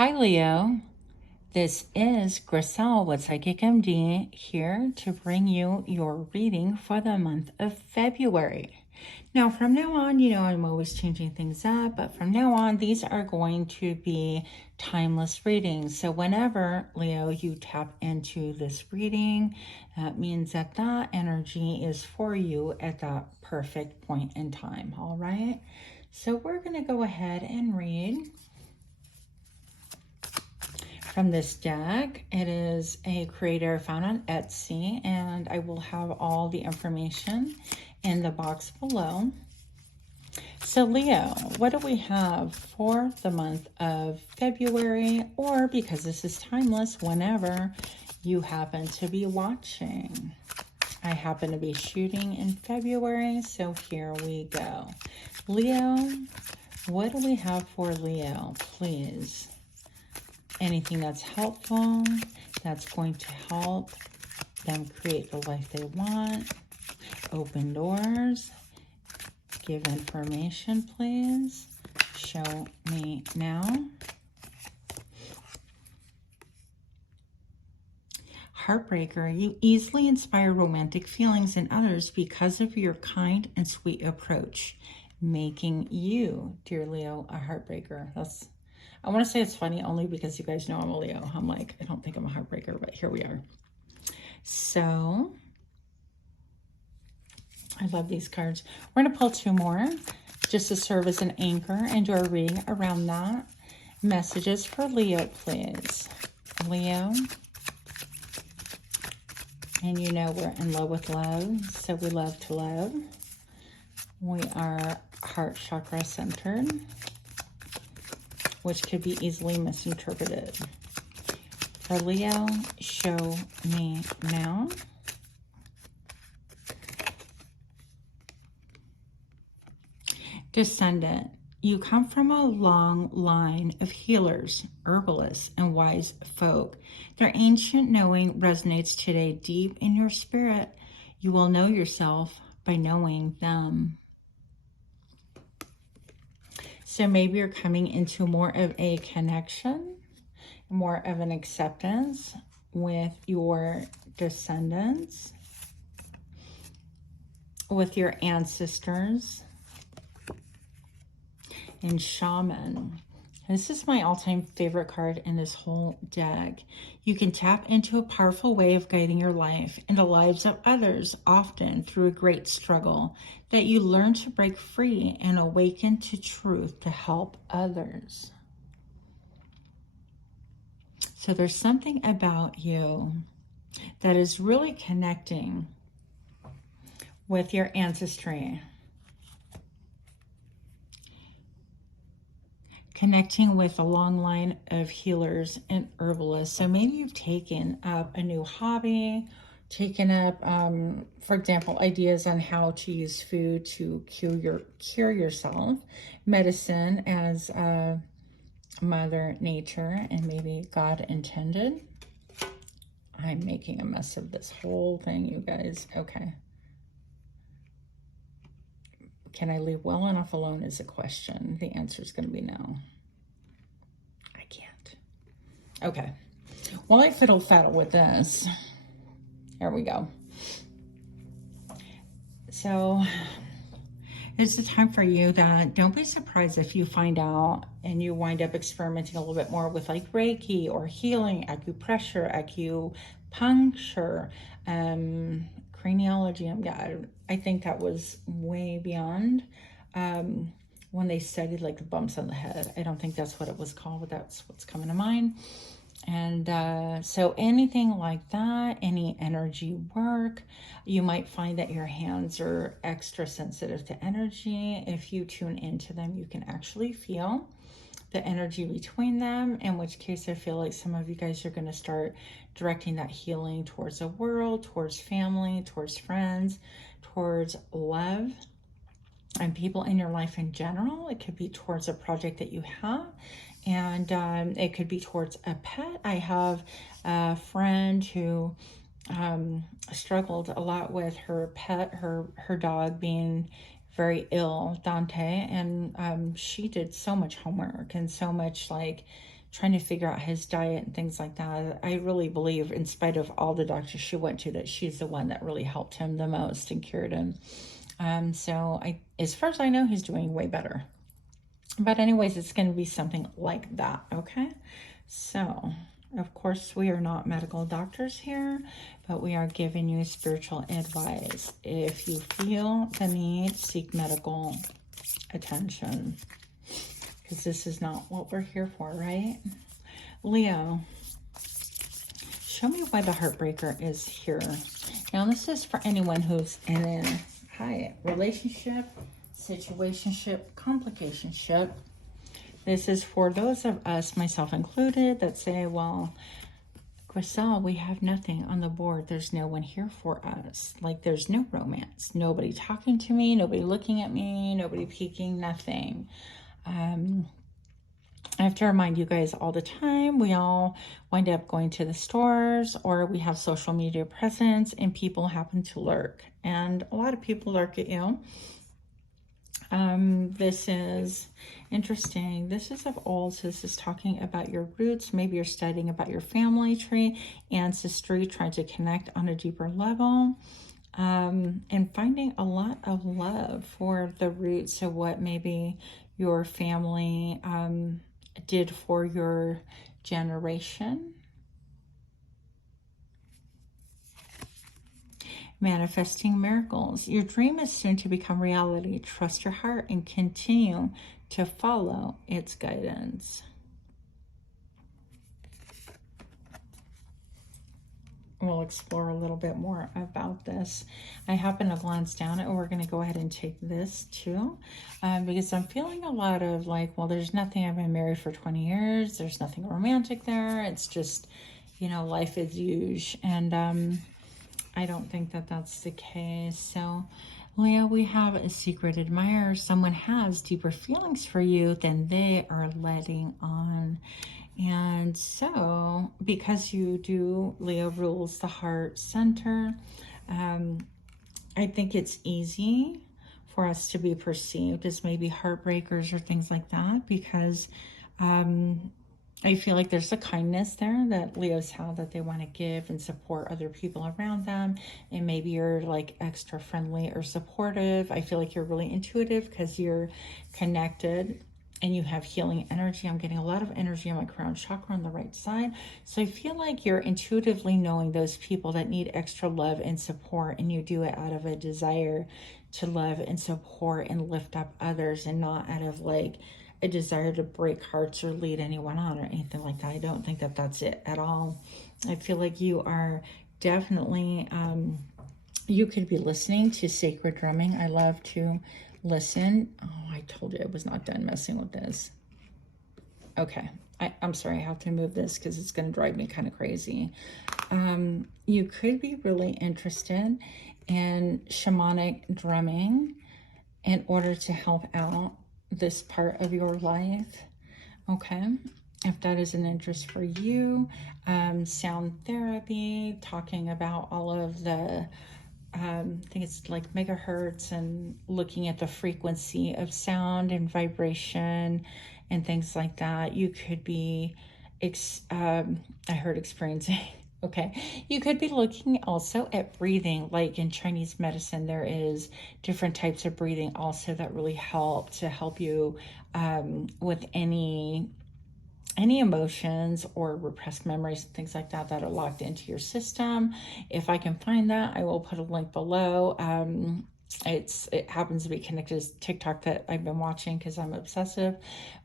Hi Leo, this is Griselle with Psychic MD here to bring you your reading for the month of February. Now from now on, I'm always changing things up, but from now on these are going to be timeless readings. So whenever, Leo, you tap into this reading, that means that that energy is for you at that perfect point in time, all right? So we're going to go ahead and read from this deck. It is a creator found on Etsy, and I will have all the information in the box below. So Leo, what do we have for the month of February, or because this is timeless, whenever you happen to be watching? I happen to be shooting in February, so here we go. Leo, what do we have for Leo, please? Anything that's helpful, that's going to help them create the life they want. Open doors. Give information, please. Show me now. Heartbreaker. You easily inspire romantic feelings in others because of your kind and sweet approach, making you, dear Leo, a heartbreaker. I want to say it's funny only because you guys know I'm a Leo. I'm like, I don't think I'm a heartbreaker, but here we are. So, I love these cards. We're going to pull two more just to serve as an anchor and do a reading around that. Messages for Leo, please. Leo. And you know we're in love with love, so we love to love. We are heart chakra centered, which could be easily misinterpreted. For Leo, show me now. Descendant, you come from a long line of healers, herbalists, and wise folk. Their ancient knowing resonates today deep in your spirit. You will know yourself by knowing them. So maybe you're coming into more of a connection, more of an acceptance with your descendants, with your ancestors, and shaman. This is my all-time favorite card in this whole deck. You can tap into a powerful way of guiding your life and the lives of others, often through a great struggle, that you learn to break free and awaken to truth to help others. So there's something about you that is really connecting with your ancestry, connecting with a long line of healers and herbalists. So maybe you've taken up a new hobby, taken up, for example, ideas on how to use food to cure yourself, medicine as Mother Nature and maybe God intended. I'm making a mess of this whole thing, you guys. Okay. Can I leave well enough alone is a question. The answer is going to be no. I can't. Okay. Well, I fiddle-faddle with this. There we go. So, it's a time for you that don't be surprised if you find out and you wind up experimenting a little bit more with like Reiki or healing, acupressure, acupuncture, craniology. Yeah, I think that was way beyond when they studied like the bumps on the head. I don't think that's what it was called, but that's what's coming to mind. And so anything like that, any energy work, you might find that your hands are extra sensitive to energy. If you tune into them, you can actually feel the energy between them, in which case I feel like some of you guys are going to start directing that healing towards the world, towards family, towards friends, towards love and people in your life in general. It could be towards a project that you have, and it could be towards a pet. I have a friend who struggled a lot with her pet, her dog being very ill, Dante, and she did so much homework and so much like trying to figure out his diet and things like that. I really believe, in spite of all the doctors she went to, that she's the one that really helped him the most and cured him. So as far as I know, he's doing way better. But anyways, it's going to be something like that, okay? So, of course, we are not medical doctors here, but we are giving you spiritual advice. If you feel the need, seek medical attention, because this is not what we're here for, right? Leo, show me why the heartbreaker is here. Now, this is for anyone who's in a relationship, situationship, complicationship. This is for those of us, myself included, that say, well, Griselle, we have nothing on the board. There's no one here for us. Like, there's no romance. Nobody talking to me, nobody looking at me, nobody peeking, nothing. I have to remind you guys all the time, we all wind up going to the stores, or we have social media presence and people happen to lurk. And a lot of people lurk at you. This is interesting. This is of old. So this is talking about your roots. Maybe you're studying about your family tree, ancestry, trying to connect on a deeper level, and finding a lot of love for the roots of what maybe your family did for your generation. Manifesting miracles. Your dream is soon to become reality. Trust your heart and continue to follow its guidance. We'll explore a little bit more about this. I happen to glance down it, and we're going to go ahead and take this too, because I'm feeling a lot of like, well, there's nothing. I've been married for 20 years. There's nothing romantic there. It's just, you know, life is usual. And I don't think that that's the case. So, Leo, we have a secret admirer. Someone has deeper feelings for you than they are letting on. And so, because you do, Leo rules the heart center, I think it's easy for us to be perceived as maybe heartbreakers or things like that, because I feel like there's a kindness there that Leos have, that they want to give and support other people around them. And maybe you're like extra friendly or supportive. I feel like you're really intuitive because you're connected and you have healing energy. I'm getting a lot of energy on my crown chakra on the right side. So I feel like you're intuitively knowing those people that need extra love and support, and you do it out of a desire to love and support and lift up others, and not out of like a desire to break hearts or lead anyone on or anything like that. I don't think that that's it at all. I feel like you are definitely, you could be listening to sacred drumming. I love to listen. Oh, I told you I was not done messing with this. Okay. I'm sorry, I have to move this because it's going to drive me kind of crazy. You could be really interested in shamanic drumming in order to help out this part of your life, okay? If that is an interest for you, sound therapy, talking about all of the, I think it's like megahertz, and looking at the frequency of sound and vibration and things like that. You could be, I heard experiencing, okay, you could be looking also at breathing. Like in Chinese medicine, there is different types of breathing also that really help you with any emotions or repressed memories and things like that that are locked into your system. If I can find that, I will put a link below. It happens to be connected to TikTok that I've been watching because I'm obsessive,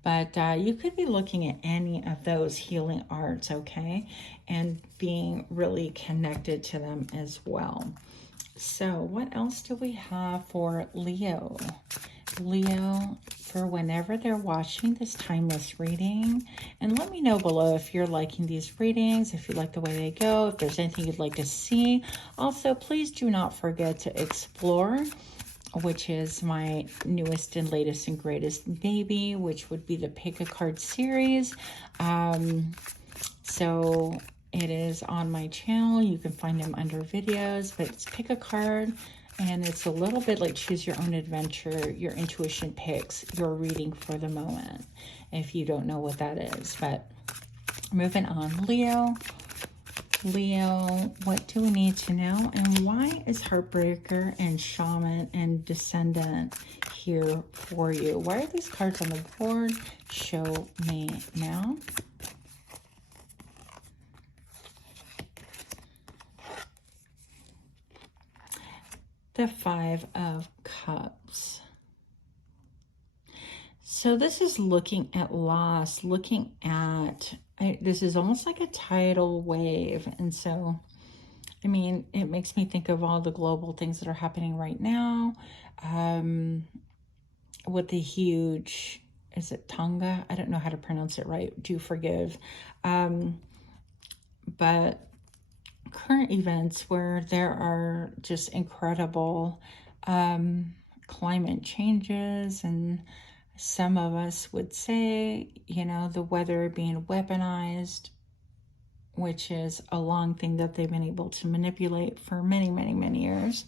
but you could be looking at any of those healing arts, okay, and being really connected to them as well. So what else do we have for Leo? Leo, for whenever they're watching this timeless reading, and let me know below if you're liking these readings, if you like the way they go, if there's anything you'd like to see. Also, please do not forget to explore, which is my newest and latest and greatest baby, which would be the Pick a Card series. So it is on my channel. You can find them under videos, but it's Pick a Card. And it's a little bit like choose your own adventure. Your intuition picks your reading for the moment, if you don't know what that is. But Moving on, Leo. Leo, what do we need to know? And why is Heartbreaker and Shaman and Descendant here for you? Why are these cards on the board? Show me now. The Five of Cups. So this is looking at loss, looking at, this is almost like a tidal wave. And so, I mean, it makes me think of all the global things that are happening right now. With the huge, is it Tonga? I don't know how to pronounce it right. Do forgive. But current events where there are just incredible climate changes, and some of us would say, you know, the weather being weaponized, which is a long thing that they've been able to manipulate for many, many, many years.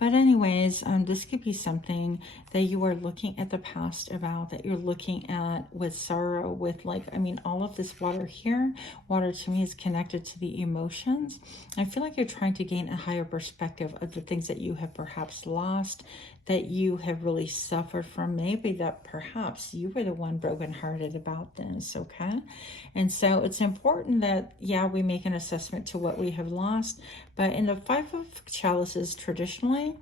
But anyways, this could be something that you are looking at the past about, that you're looking at with sorrow, with like, I mean, all of this water here. Water to me is connected to the emotions. I feel like you're trying to gain a higher perspective of the things that you have perhaps lost, that you have really suffered from. Maybe that perhaps you were the one brokenhearted about this, okay? And so it's important that, yeah, we make an assessment to what we have lost. But in the Five of Chalices, traditionally,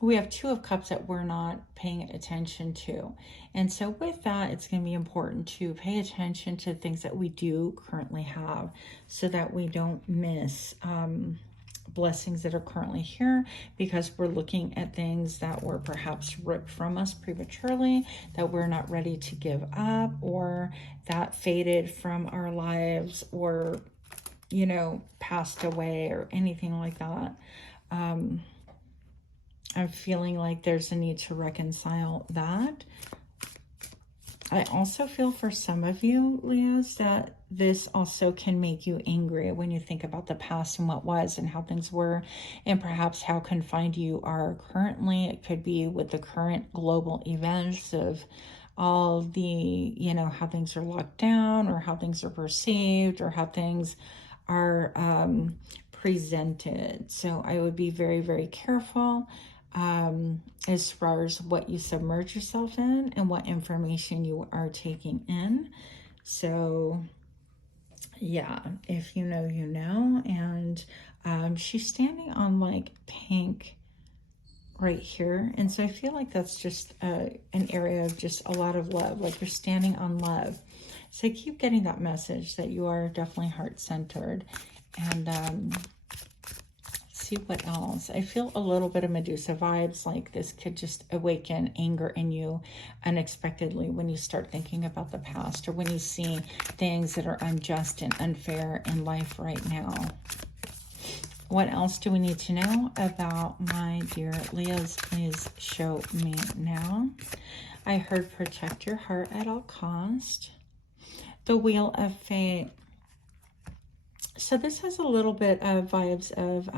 we have Two of Cups that we're not paying attention to. And so with that, it's going to be important to pay attention to things that we do currently have, so that we don't miss blessings that are currently here, because we're looking at things that were perhaps ripped from us prematurely, that we're not ready to give up, or that faded from our lives, or, you know, passed away, or anything like that. I'm feeling like there's a need to reconcile that. I also feel for some of you, Leos, that this also can make you angry when you think about the past and what was and how things were, and perhaps how confined you are currently. It could be with the current global events of all the, you know, how things are locked down, or how things are perceived, or how things are presented. So I would be very, very careful as far as what you submerge yourself in and what information you are taking in. So yeah, if you know, you know. And she's standing on like pink right here, and so I feel like that's just an area of just a lot of love, like you're standing on love. So I keep getting that message that you are definitely heart-centered. And see what else. I feel a little bit of Medusa vibes, like this could just awaken anger in you unexpectedly when you start thinking about the past, or when you see things that are unjust and unfair in life right now. What else do we need to know about my dear Leos? Please show me now. I heard protect your heart at all cost. The Wheel of Fate. So this has a little bit of vibes of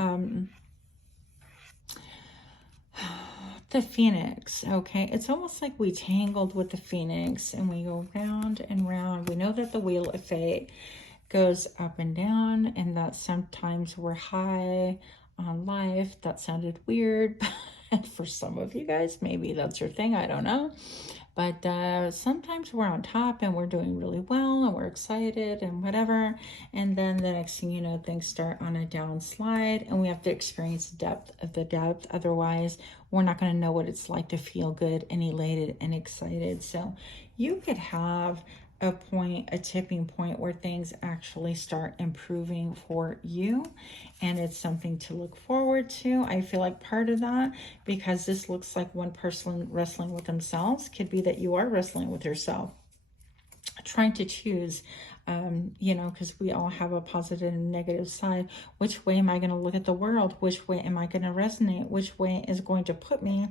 the Phoenix, okay? It's almost like we tangled with the Phoenix and we go round and round. We know that the Wheel of Fate goes up and down, and that sometimes we're high on life. That sounded weird, but for some of you guys, maybe that's your thing. I don't know. But sometimes we're on top and we're doing really well and we're excited and whatever. And then the next thing you know, things start on a downslide, and we have to experience the depth of the depth. Otherwise, we're not going to know what it's like to feel good and elated and excited. So you could have a point, a tipping point, where things actually start improving for you, and it's something to look forward to. I feel like part of that, because this looks like one person wrestling with themselves, could be that you are wrestling with yourself, trying to choose, you know, because we all have a positive and negative side. Which way am I going to look at the world? Which way am I going to resonate? Which way is going to put me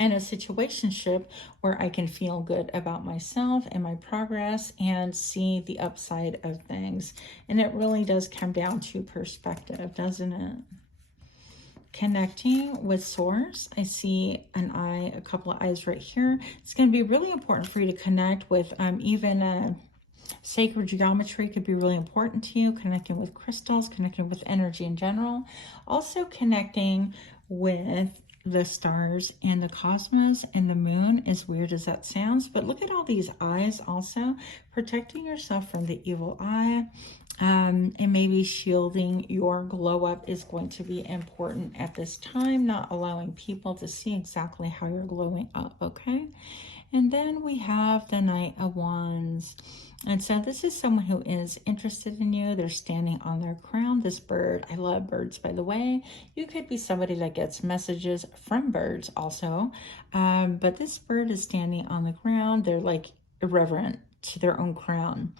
in a situationship where I can feel good about myself and my progress and see the upside of things? And it really does come down to perspective, doesn't it? Connecting with source. I see an eye, a couple of eyes right here. It's going to be really important for you to connect with even Sacred geometry could be really important to you, connecting with crystals, connecting with energy in general. Also connecting with the stars and the cosmos and the moon, as weird as that sounds. But look at all these eyes also. Protecting yourself from the evil eye. And maybe shielding your glow up is going to be important at this time. Not allowing people to see exactly how you're glowing up, okay? And then we have the Knight of Wands. And so this is someone who is interested in you. They're standing on their crown. This bird, I love birds, by the way. You could be somebody that gets messages from birds also. But this bird is standing on the ground. They're like irreverent to their own crown.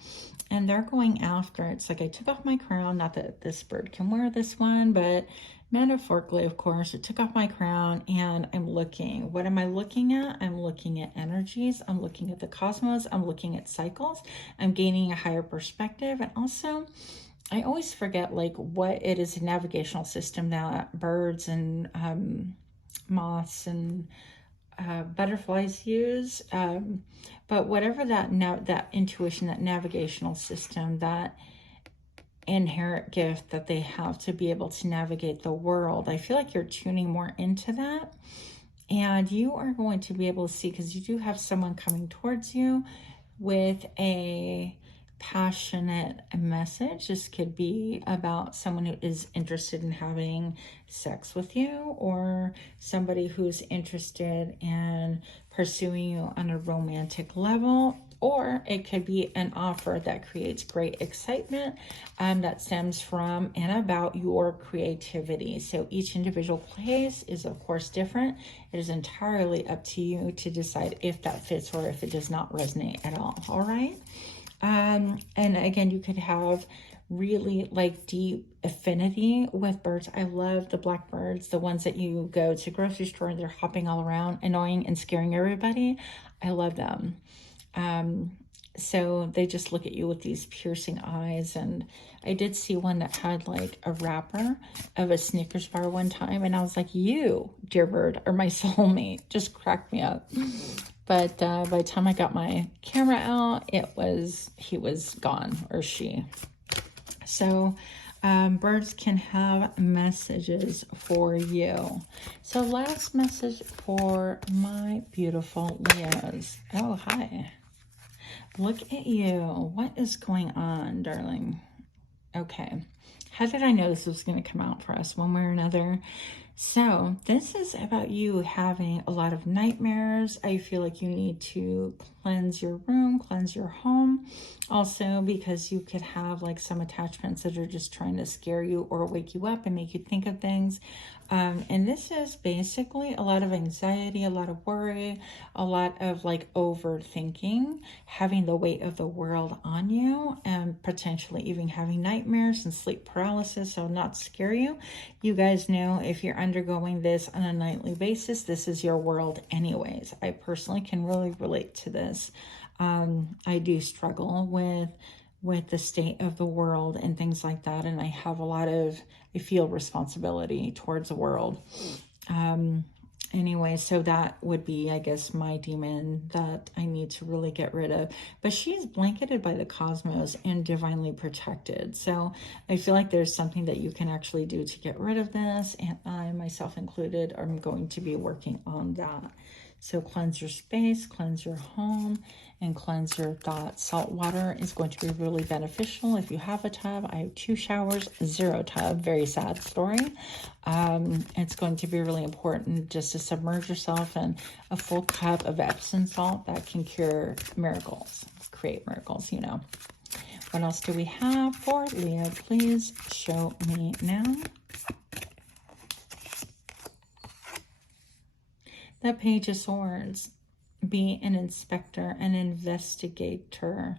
And they're going after it. It's like, I took off my crown. Not that this bird can wear this one, but metaphorically, of course, it took off my crown and I'm looking. What am I looking at? I'm looking at energies. I'm looking at the cosmos. I'm looking at cycles. I'm gaining a higher perspective. And also, I always forget like what it is, a navigational system that birds and moths and butterflies use. But whatever that intuition, that navigational system, that inherent gift that they have to be able to navigate the world, I feel like you're tuning more into that. And you are going to be able to see, because you do have someone coming towards you with a passionate message. This could be about someone who is interested in having sex with you, or somebody who's interested in pursuing you on a romantic level, or it could be an offer that creates great excitement that stems from and about your creativity. So each individual place is of course different. It is entirely up to you to decide if that fits or if it does not resonate at all. All right. And again, you could have really like deep affinity with birds. I love the blackbirds, the ones that you go to grocery store and they're hopping all around, annoying and scaring everybody. I love them. So they just look at you with these piercing eyes. And I did see one that had like a wrapper of a Snickers bar one time. And I was like, you, dear bird, are my soulmate. Just cracked me up. But by the time I got my camera out, he was gone, or she. So birds can have messages for you. So last message for my beautiful Leos. Oh, hi. Look at you. What is going on, darling? Okay. How did I know this was going to come out for us one way or another? So this is about you having a lot of nightmares. I feel like you need to cleanse your room, cleanse your home. Also, because you could have like some attachments that are just trying to scare you or wake you up and make you think of things. And this is basically a lot of anxiety, a lot of worry, a lot of like overthinking, having the weight of the world on you, and potentially even having nightmares and sleep paralysis. So not scare you. You guys know if you're undergoing this on a nightly basis, this is your world anyways. I personally can really relate to this. I do struggle with the state of the world and things like that. And I have I feel responsibility towards the world. Anyway, so that would be, I guess, my demon that I need to really get rid of. But she is blanketed by the cosmos and divinely protected. So I feel like there's something that you can actually do to get rid of this. And I, myself included, am going to be working on that. So cleanse your space, cleanse your home, and cleanse your thoughts. Salt water is going to be really beneficial if you have a tub. I have 2 showers, 0 tub. Very sad story. It's going to be really important just to submerge yourself in a full cup of Epsom salt that can cure miracles, create miracles, you know. What else do we have for Leo? Please show me now. The Page of Swords. Be an inspector, an investigator,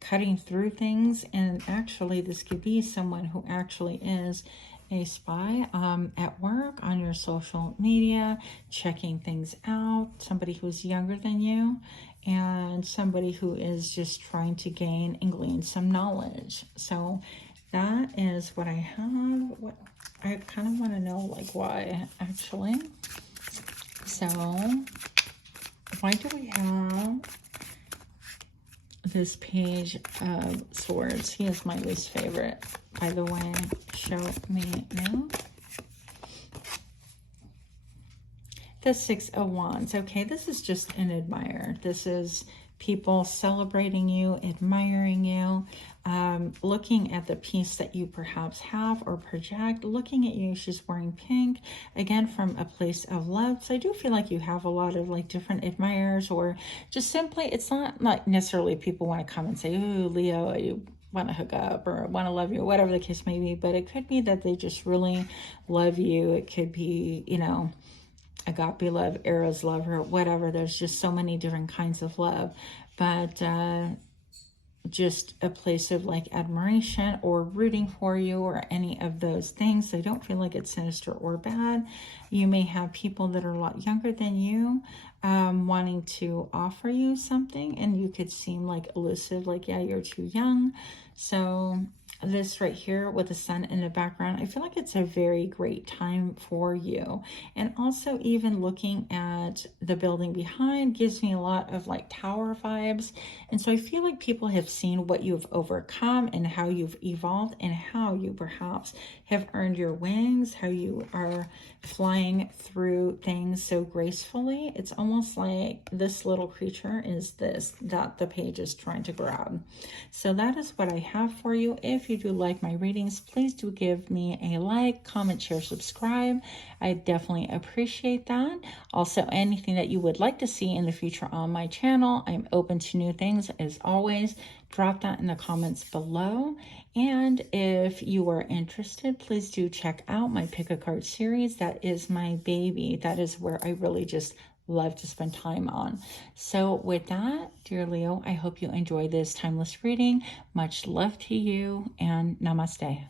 cutting through things. And actually, this could be someone who actually is a spy at work, on your social media, checking things out. Somebody who's younger than you, and somebody who is just trying to gain and glean some knowledge. So that is what I have. What I kind of want to know, like, why actually. So why do we have this Page of Swords. He is my least favorite, by the way. Show me now. The Six of Wands. Okay, this is just an admirer. This is people celebrating you, admiring you, looking at the piece that you perhaps have or project, looking at you. She's wearing pink, again, from a place of love. So I do feel like you have a lot of like different admirers, or just simply, it's not like necessarily people want to come and say, ooh, Leo, I want to hook up or want to love you, whatever the case may be. But it could be that they just really love you. It could be, you know, agape love, eros love, or whatever. There's just so many different kinds of love, but just a place of like admiration or rooting for you or any of those things. So I don't feel like it's sinister or bad. You may have people that are a lot younger than you wanting to offer you something, and you could seem like elusive, like, yeah, you're too young. So this right here with the sun in the background, I feel like it's a very great time for you. And also even looking at the building behind gives me a lot of like tower vibes. And so I feel like people have seen what you've overcome and how you've evolved and how you perhaps have earned your wings, how you are flying through things so gracefully. It's almost like this little creature is this that the page is trying to grab. So that is what I have for you. If you do like my readings, please do give me a like, comment, share, subscribe. I definitely appreciate that. Also, anything that you would like to see in the future on my channel, I'm open to new things as always. Drop that in the comments below. And if you are interested, please do check out my Pick a Card series. That is my baby. That is where I really just love to spend time on. So with that, dear Leo, I hope you enjoy this timeless reading. Much love to you, and namaste.